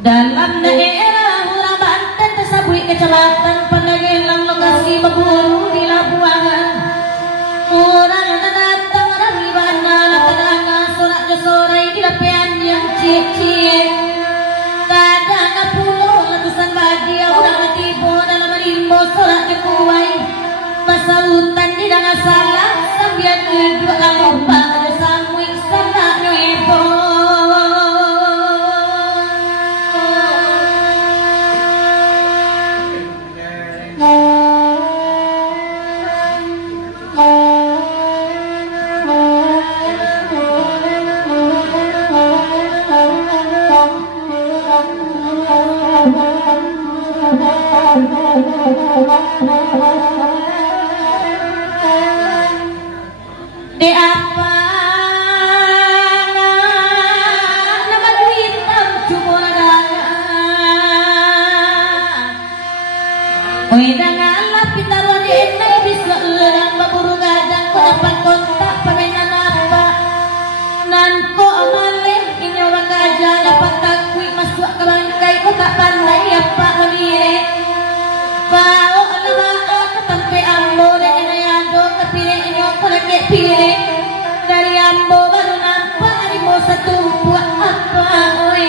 Dalam daerah Hura Banten Tesabui Kecamatan Pandagelang lokasi berburu di Labuangan orang datang rami bana lataranga sorak josorai di lapian yang cicit kadang pulau ratusan badia orang tibo dalam limbo sorak kekuai masa hutan di dana salah sambil kedua lupa ada samui salah nyebo. Di apa nama hitam cuma daya oi dengan lapi taruh di enai bisa lerang baburu gadang ko dapat kontak pamenan apa nan ko amaleh ini orang gajah dapat takwi masuk ke bangkai ko tak pandai apa olire bau alamak sampai ambo dan enayado kepilih ini ko lagi pilih dari ambo baru nampak harimau satu buat apa oi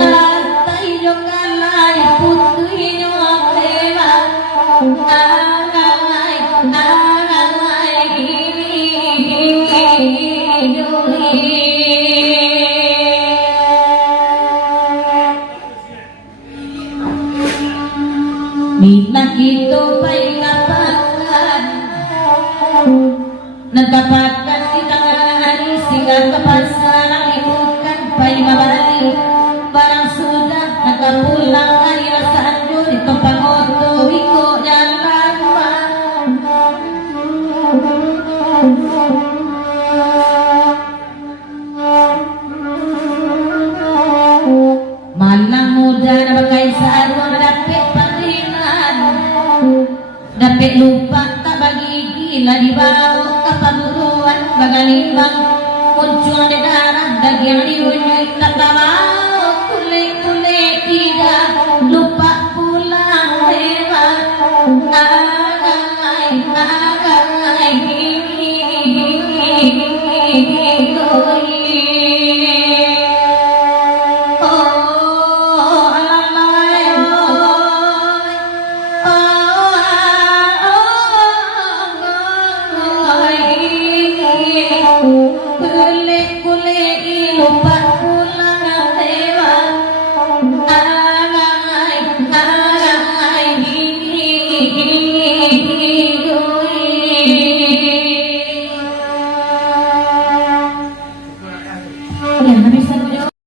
lantai jokalai putih nyoklewa Mina kita paling kapakan Nagkapatan di tangan hari sehingga ke pasar libukan paling mabalik barang sudah nagkapulang hari rasa anjo di tempat moto wiko jalan malang muda na bagay sa araw na dapit dapat lupa tak bagi gila di bawah kepaduruan bagalimbang muncul di darah daging diunjuk tak tahu kulit tidak